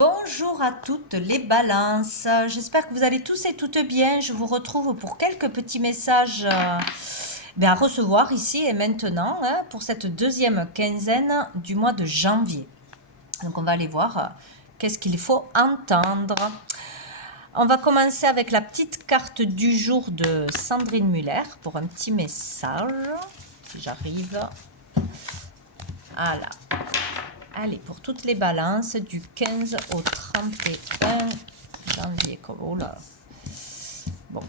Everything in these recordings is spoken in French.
Bonjour à toutes les balances, j'espère que vous allez tous et toutes bien. Je vous retrouve pour quelques petits messages à recevoir ici et maintenant pour cette deuxième quinzaine du mois de janvier. Donc on va aller voir qu'est-ce qu'il faut entendre. On va commencer avec la petite carte du jour de Sandrine Muller pour un petit message, si j'arrive. Voilà. Allez, pour toutes les balances, du 15 au 31 janvier. Oh là. Bon.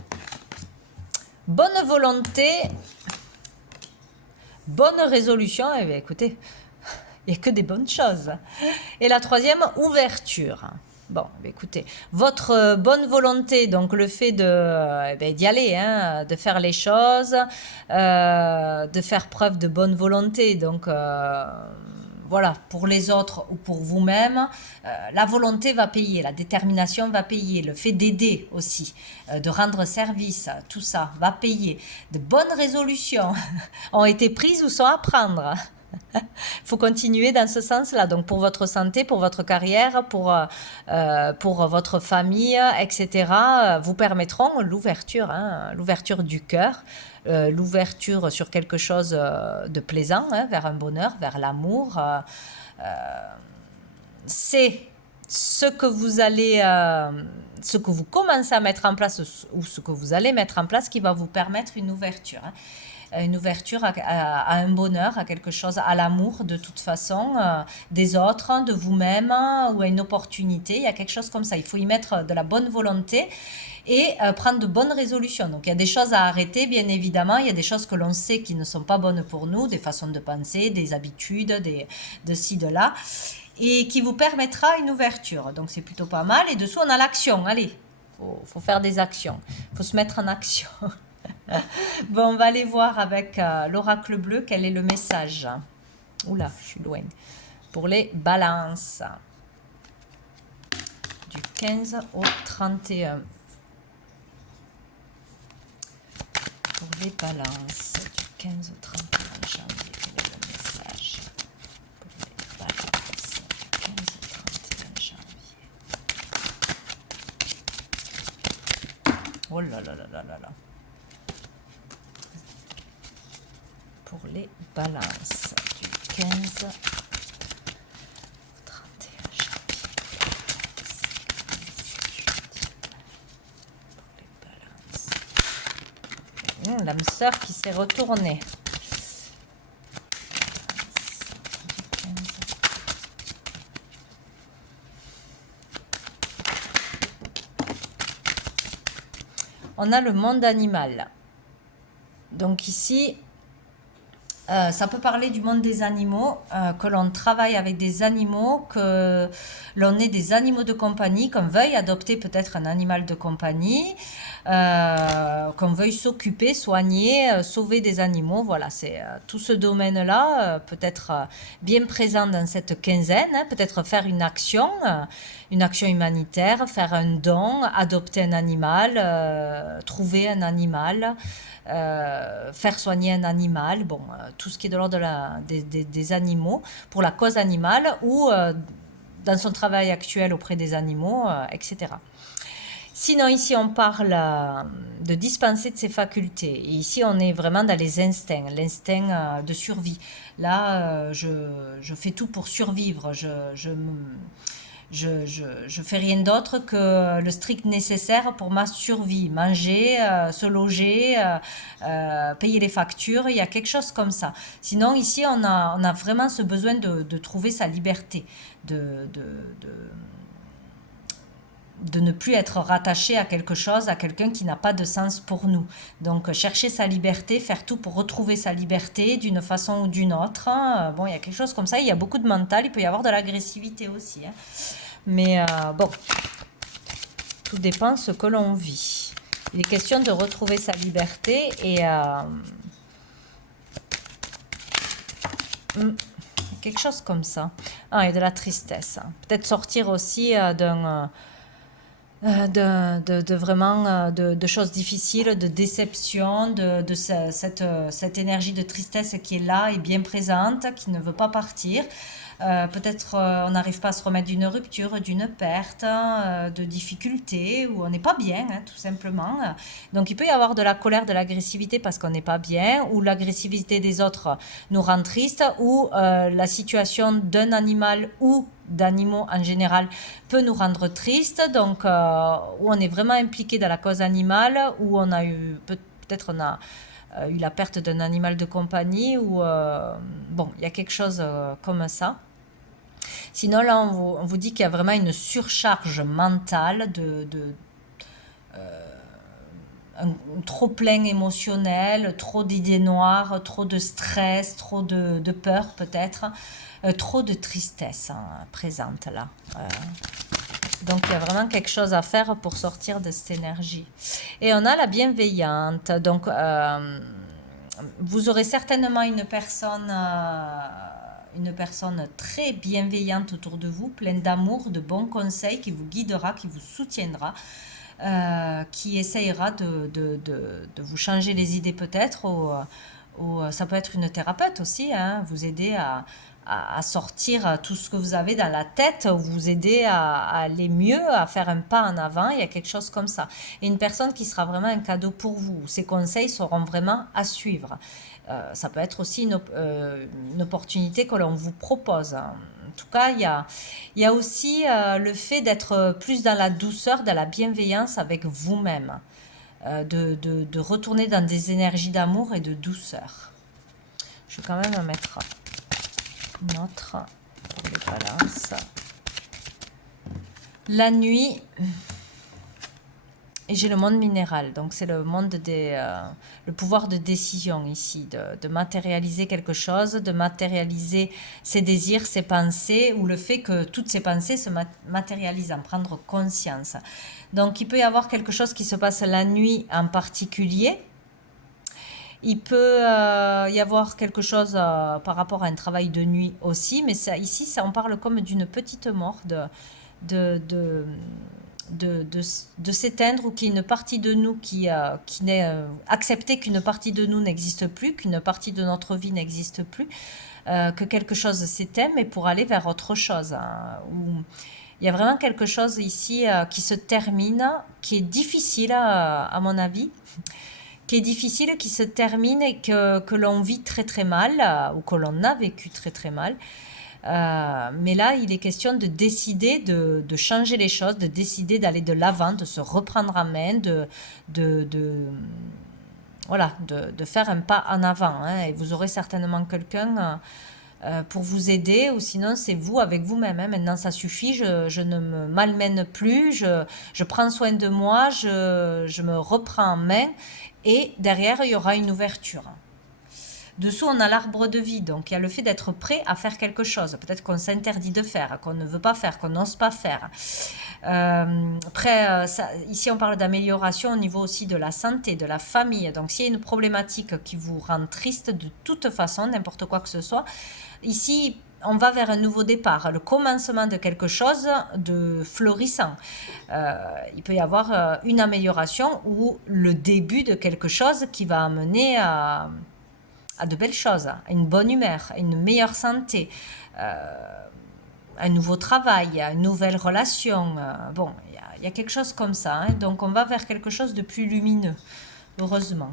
Bonne volonté, bonne résolution. Eh bien, écoutez, il n'y a que des bonnes choses. Et la troisième, ouverture. Bon, écoutez, votre bonne volonté, donc le fait d'y aller, hein, de faire les choses, de faire preuve de bonne volonté, donc voilà, pour les autres ou pour vous-même, la volonté va payer, la détermination va payer, le fait d'aider aussi, de rendre service, tout ça va payer. De bonnes résolutions ont été prises ou sont à prendre. Il faut continuer dans ce sens-là. Donc pour votre santé, pour votre carrière, pour votre famille, etc., vous permettront l'ouverture, hein, l'ouverture du cœur, l'ouverture sur quelque chose de plaisant, hein, vers un bonheur, vers l'amour. C'est ce que vous allez, ce que vous commencez à mettre en place ou ce que vous allez mettre en place qui va vous permettre une ouverture. Hein. Une ouverture à un bonheur, à quelque chose, à l'amour de toute façon, des autres, de vous-même, ou à une opportunité. Il y a quelque chose comme ça. Il faut y mettre de la bonne volonté et prendre de bonnes résolutions. Donc il y a des choses à arrêter, bien évidemment. Il y a des choses que l'on sait qui ne sont pas bonnes pour nous, des façons de penser, des habitudes, de ci, de là, et qui vous permettra une ouverture. Donc c'est plutôt pas mal. Et dessous, on a l'action. Allez, faut faire des actions. Il faut se mettre en action. Bon, on va aller voir avec l'oracle bleu quel est le message. Oula, je suis loin. Pour les balances. Du 15 au 31. Pour les balances. Du 15 au 31 janvier. Quel est le message pour les balances. Du 15 au 31 janvier. Oh là là là là là là. Pour les balances du 15 au 31 janvier. Pour les balances. L'âme sœur qui s'est retournée. On a le monde animal. Donc ici, ça peut parler du monde des animaux, que l'on travaille avec des animaux, que l'on ait des animaux de compagnie, qu'on veuille adopter peut-être un animal de compagnie, qu'on veuille s'occuper, soigner, sauver des animaux. Voilà, c'est tout ce domaine-là peut être bien présent dans cette quinzaine, hein, peut-être faire une action humanitaire, faire un don, adopter un animal, trouver un animal. Faire soigner un animal, bon, tout ce qui est de l'ordre des animaux, pour la cause animale ou dans son travail actuel auprès des animaux, etc. Sinon, ici, on parle de dispenser de ses facultés. Et ici, on est vraiment dans les instincts, l'instinct de survie. Là, je fais tout pour survivre. Je fais rien d'autre que le strict nécessaire pour ma survie. Manger, se loger, payer les factures, il y a quelque chose comme ça. Sinon, ici, on a vraiment ce besoin de trouver sa liberté, de ne plus être rattaché à quelque chose, à quelqu'un qui n'a pas de sens pour nous. Donc chercher sa liberté, faire tout pour retrouver sa liberté d'une façon ou d'une autre. Bon, il y a quelque chose comme ça, il y a beaucoup de mental, il peut y avoir de l'agressivité aussi. Hein. Mais bon, tout dépend de ce que l'on vit. Il est question de retrouver sa liberté et quelque chose comme ça. Ah, et de la tristesse. Peut-être sortir aussi de vraiment de choses difficiles, de déception, de cette énergie de tristesse qui est là et bien présente, qui ne veut pas partir. Peut-être on n'arrive pas à se remettre d'une rupture, d'une perte, de difficultés, ou on n'est pas bien, hein, tout simplement. Donc il peut y avoir de la colère, de l'agressivité parce qu'on n'est pas bien, ou l'agressivité des autres nous rend triste, ou la situation d'un animal ou d'animaux en général peut nous rendre triste, donc où on est vraiment impliqué dans la cause animale, où on a eu peut-être on a eu la perte d'un animal de compagnie, ou bon, il y a quelque chose comme ça. Sinon, là, on vous dit qu'il y a vraiment une surcharge mentale, un trop plein émotionnel, trop d'idées noires, trop de stress, trop de peur peut-être, trop de tristesse hein, présente là. Donc il y a vraiment quelque chose à faire pour sortir de cette énergie. Et on a la bienveillante. Donc vous aurez certainement une personne très bienveillante autour de vous, pleine d'amour, de bons conseils, qui vous guidera, qui vous soutiendra, qui essayera de vous changer les idées peut-être, ou ça peut être une thérapeute aussi, hein, vous aider à sortir tout ce que vous avez dans la tête, vous aider à aller mieux, à faire un pas en avant, il y a quelque chose comme ça. Et une personne qui sera vraiment un cadeau pour vous, ces conseils seront vraiment à suivre. Ça peut être aussi une opportunité que l'on vous propose. En tout cas, il y a aussi le fait d'être plus dans la douceur, dans la bienveillance avec vous-même, de retourner dans des énergies d'amour et de douceur. Je vais quand même mettre une autre pour les balances. La nuit, et j'ai le monde minéral, donc c'est le monde le pouvoir de décision ici, de matérialiser quelque chose, de matérialiser ses désirs, ses pensées, ou le fait que toutes ces pensées se matérialisent, en prendre conscience. Donc il peut y avoir quelque chose qui se passe la nuit en particulier. Il peut y avoir quelque chose par rapport à un travail de nuit aussi, mais ça, ici, on parle comme d'une petite mort, de, de, de s'éteindre, ou qu'il y ait une partie de nous qui n'est accepter qu'une partie de nous n'existe plus, qu'une partie de notre vie n'existe plus, que quelque chose s'éteint, mais pour aller vers autre chose. Hein, où il y a vraiment quelque chose ici qui se termine, qui est difficile à mon avis, qui est difficile, qui se termine et que l'on vit très très mal, ou que l'on a vécu très très mal. Mais là, il est question de décider de changer les choses, de décider d'aller de l'avant, de se reprendre en main, voilà, de faire un pas en avant. Hein, et vous aurez certainement quelqu'un pour vous aider, ou sinon c'est vous avec vous-même. Hein. Maintenant, ça suffit, je ne me malmène plus, je prends soin de moi, je me reprends en main, et derrière, il y aura une ouverture. Dessous, on a l'arbre de vie, donc il y a le fait d'être prêt à faire quelque chose. Peut-être qu'on s'interdit de faire, qu'on ne veut pas faire, qu'on n'ose pas faire. Après, ici, on parle d'amélioration au niveau aussi de la santé, de la famille. Donc, s'il y a une problématique qui vous rend triste de toute façon, n'importe quoi que ce soit, ici, on va vers un nouveau départ, le commencement de quelque chose de florissant. Il peut y avoir une amélioration, ou le début de quelque chose qui va amener à de belles choses, à une bonne humeur, à une meilleure santé, un nouveau travail, à une nouvelle relation. Bon, il y a quelque chose comme ça. Hein, donc on va vers quelque chose de plus lumineux, heureusement.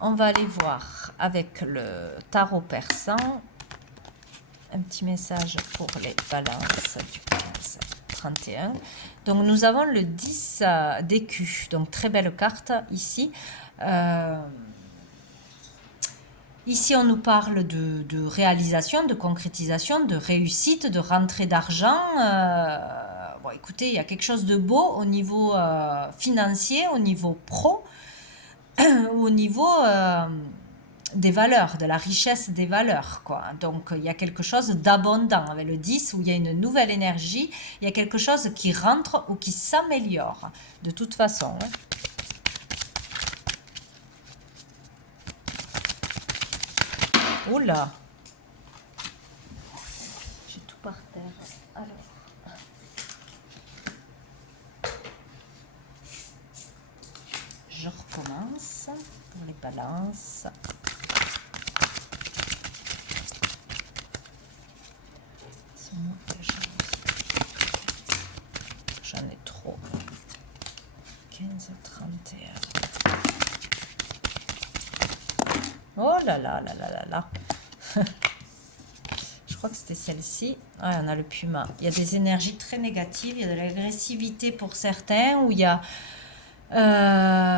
On va aller voir avec le tarot persan un petit message pour les balances du 15-31. Donc nous avons le 10 d'écus, donc très belle carte ici. Ici, on nous parle de réalisation, de concrétisation, de réussite, de rentrée d'argent. Bon, écoutez, il y a quelque chose de beau au niveau financier, au niveau pro, au niveau des valeurs, de la richesse des valeurs, quoi. Donc, il y a quelque chose d'abondant avec le 10, où il y a une nouvelle énergie, il y a quelque chose qui rentre ou qui s'améliore, de toute façon. Hein. Oula, j'ai tout par terre. Alors, je recommence pour les balances. j'en ai trop. 15, 31. Oh là là là là là là. Je crois que c'était celle-ci. Ouais, on a le puma. Il y a des énergies très négatives. Il y a de l'agressivité pour certains. Où il y a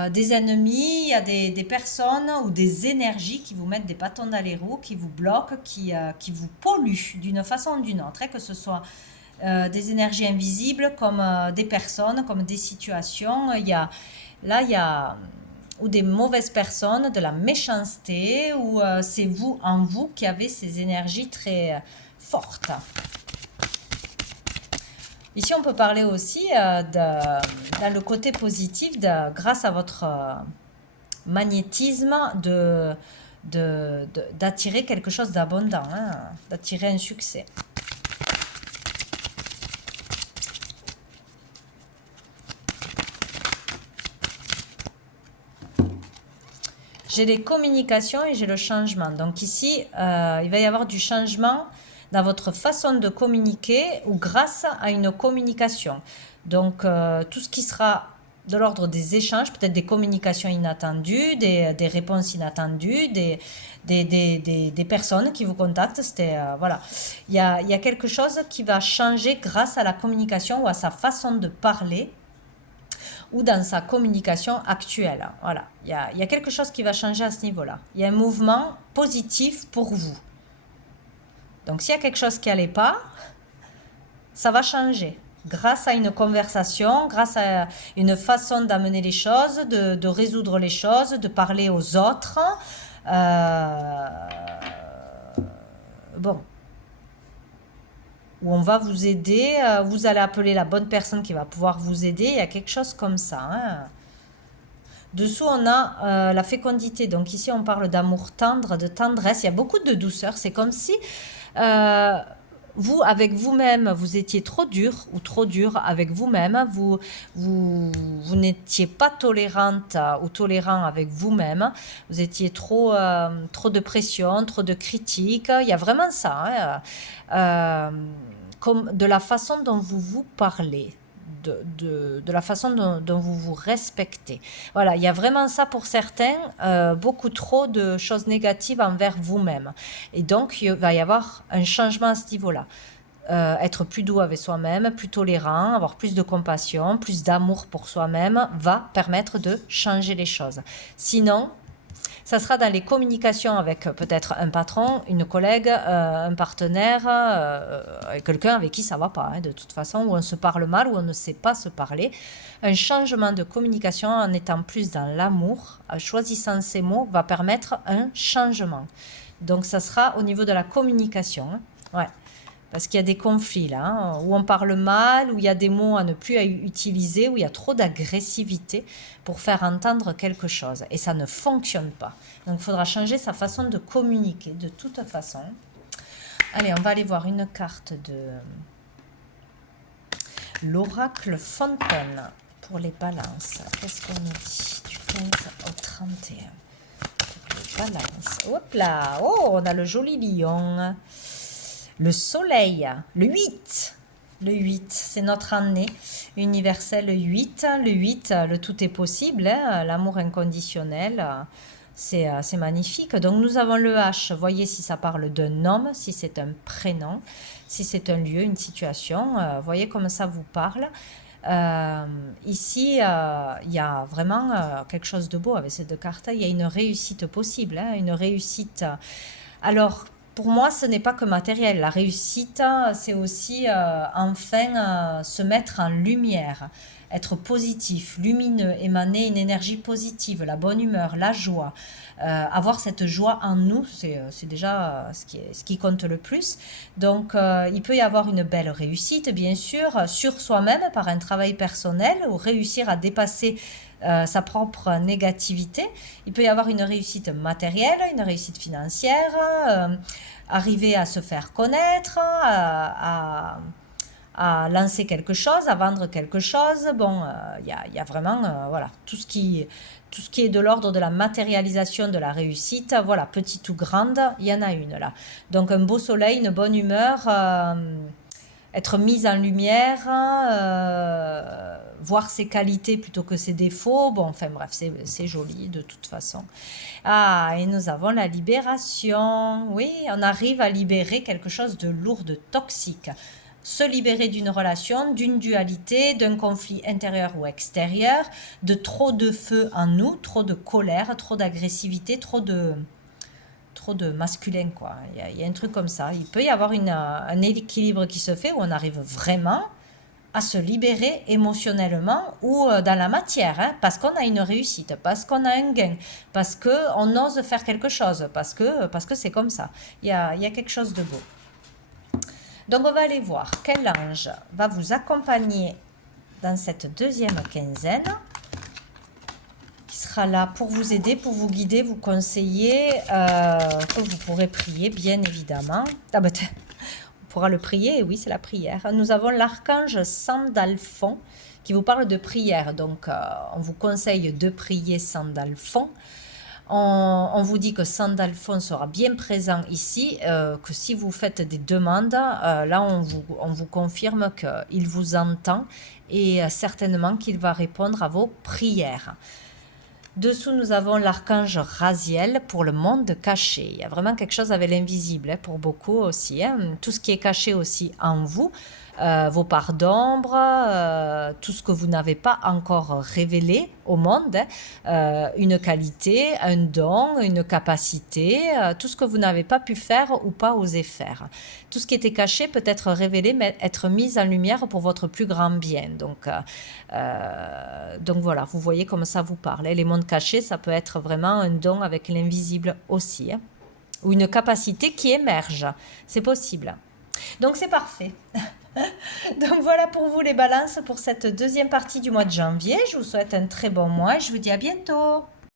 des ennemis. Il y a des personnes ou des énergies qui vous mettent des bâtons dans les roues, qui vous bloquent, qui vous polluent d'une façon ou d'une autre. Que ce soit des énergies invisibles, comme des personnes, comme des situations. Il y a ou des mauvaises personnes, de la méchanceté, ou c'est vous, en vous, qui avez ces énergies très fortes. Ici, on peut parler aussi dans le côté positif, grâce à votre magnétisme, d'attirer quelque chose d'abondant, hein, d'attirer un succès. J'ai les communications et j'ai le changement. Donc ici, il va y avoir du changement dans votre façon de communiquer ou grâce à une communication. Donc tout ce qui sera de l'ordre des échanges, peut-être des communications inattendues, des réponses inattendues, des personnes qui vous contactent. Voilà. Il y a quelque chose qui va changer grâce à la communication ou à sa façon de parler, ou dans sa communication actuelle. Voilà, il y a quelque chose qui va changer à ce niveau-là. Il y a un mouvement positif pour vous. Donc s'il y a quelque chose qui n'allait pas, ça va changer. Grâce à une conversation, grâce à une façon d'amener les choses, de résoudre les choses, de parler aux autres. Bon. Où on va vous aider, vous allez appeler la bonne personne qui va pouvoir vous aider, il y a quelque chose comme ça. Hein. Dessous, on a la fécondité. Donc ici, on parle d'amour tendre, de tendresse. Il y a beaucoup de douceur. C'est comme si vous, avec vous-même, vous étiez trop dur ou trop dur avec vous-même. Vous n'étiez pas tolérante ou tolérant avec vous-même. Vous étiez trop de pression, trop de critiques. Il y a vraiment ça. Hein. Comme de la façon dont vous vous parlez. De la façon dont vous vous respectez. Voilà, il y a vraiment ça pour certains, beaucoup trop de choses négatives envers vous-même. Et donc, il va y avoir un changement à ce niveau-là. Être plus doux avec soi-même, plus tolérant, avoir plus de compassion, plus d'amour pour soi-même va permettre de changer les choses. Sinon, ça sera dans les communications avec peut-être un patron, une collègue, un partenaire, quelqu'un avec qui ça ne va pas, hein, de toute façon, où on se parle mal, où on ne sait pas se parler. Un changement de communication en étant plus dans l'amour, en choisissant ces mots, va permettre un changement. Donc ça sera au niveau de la communication. Hein. Ouais. Parce qu'il y a des conflits là, hein, où on parle mal, où il y a des mots à ne plus utiliser, où il y a trop d'agressivité pour faire entendre quelque chose. Et ça ne fonctionne pas. Donc il faudra changer sa façon de communiquer de toute façon. Allez, on va aller voir une carte de l'oracle Fontaine pour les balances. Qu'est-ce qu'on nous dit du 15 au 31 pour les balances. Hop là, oh, on a le joli lion. Le soleil, le 8. Le 8, c'est notre année universelle 8. Le 8, le tout est possible, hein, l'amour inconditionnel, c'est magnifique. Donc nous avons le H, voyez si ça parle d'un homme, si c'est un prénom, si c'est un lieu, une situation, voyez comme ça vous parle. Ici, il y a vraiment quelque chose de beau avec ces deux cartes. Il y a une réussite possible, hein, une réussite. Alors, pour moi, ce n'est pas que matériel. La réussite, c'est aussi enfin se mettre en lumière, être positif, lumineux, émaner une énergie positive, la bonne humeur, la joie. Avoir cette joie en nous, c'est déjà ce qui compte le plus. Donc, il peut y avoir une belle réussite, bien sûr, sur soi-même par un travail personnel ou réussir à dépasser sa propre négativité. Il peut y avoir une réussite matérielle, une réussite financière, arriver à se faire connaître, à lancer quelque chose, à vendre quelque chose. Bon, il y a vraiment voilà, tout ce qui est de l'ordre de la matérialisation de la réussite, voilà, petite ou grande, il y en a une là. Donc un beau soleil, une bonne humeur, être mise en lumière, voir ses qualités plutôt que ses défauts. Bon, enfin bref, c'est joli de toute façon. Ah, et nous avons la libération. Oui, on arrive à libérer quelque chose de lourd, de toxique. Se libérer d'une relation, d'une dualité, d'un conflit intérieur ou extérieur, de trop de feu en nous, trop de colère, trop d'agressivité, trop de masculin, quoi. Il y a un truc comme ça. Il peut y avoir un équilibre qui se fait où on arrive vraiment à se libérer émotionnellement ou dans la matière, hein, parce qu'on a une réussite, parce qu'on a un gain, parce qu'on ose faire quelque chose, parce que c'est comme ça. Il y a quelque chose de beau. Donc on va aller voir quel ange va vous accompagner dans cette deuxième quinzaine, qui sera là pour vous aider, pour vous guider, vous conseiller, que vous pourrez prier bien évidemment. Ah ben, on pourra le prier, oui, c'est la prière. Nous avons l'archange Sandalphon qui vous parle de prière, donc on vous conseille de prier Sandalphon. On vous dit que Sandalphon sera bien présent ici, que si vous faites des demandes, là on vous confirme qu'il vous entend et certainement qu'il va répondre à vos prières. Dessous, nous avons l'archange Raziel pour le monde caché. Il y a vraiment quelque chose avec l'invisible, hein, pour beaucoup aussi. Hein. Tout ce qui est caché aussi en vous, vos parts d'ombre, tout ce que vous n'avez pas encore révélé au monde, une qualité, un don, une capacité, tout ce que vous n'avez pas pu faire ou pas osé faire. Tout ce qui était caché peut être révélé, mais être mis en lumière pour votre plus grand bien. Donc voilà, vous voyez comme ça vous parle. Les mondes cachés, ça peut être vraiment un don avec l'invisible aussi, hein, ou une capacité qui émerge. C'est possible. Donc c'est parfait. Donc voilà pour vous les balances pour cette deuxième partie du mois de janvier. Je vous souhaite un très bon mois et je vous dis à bientôt.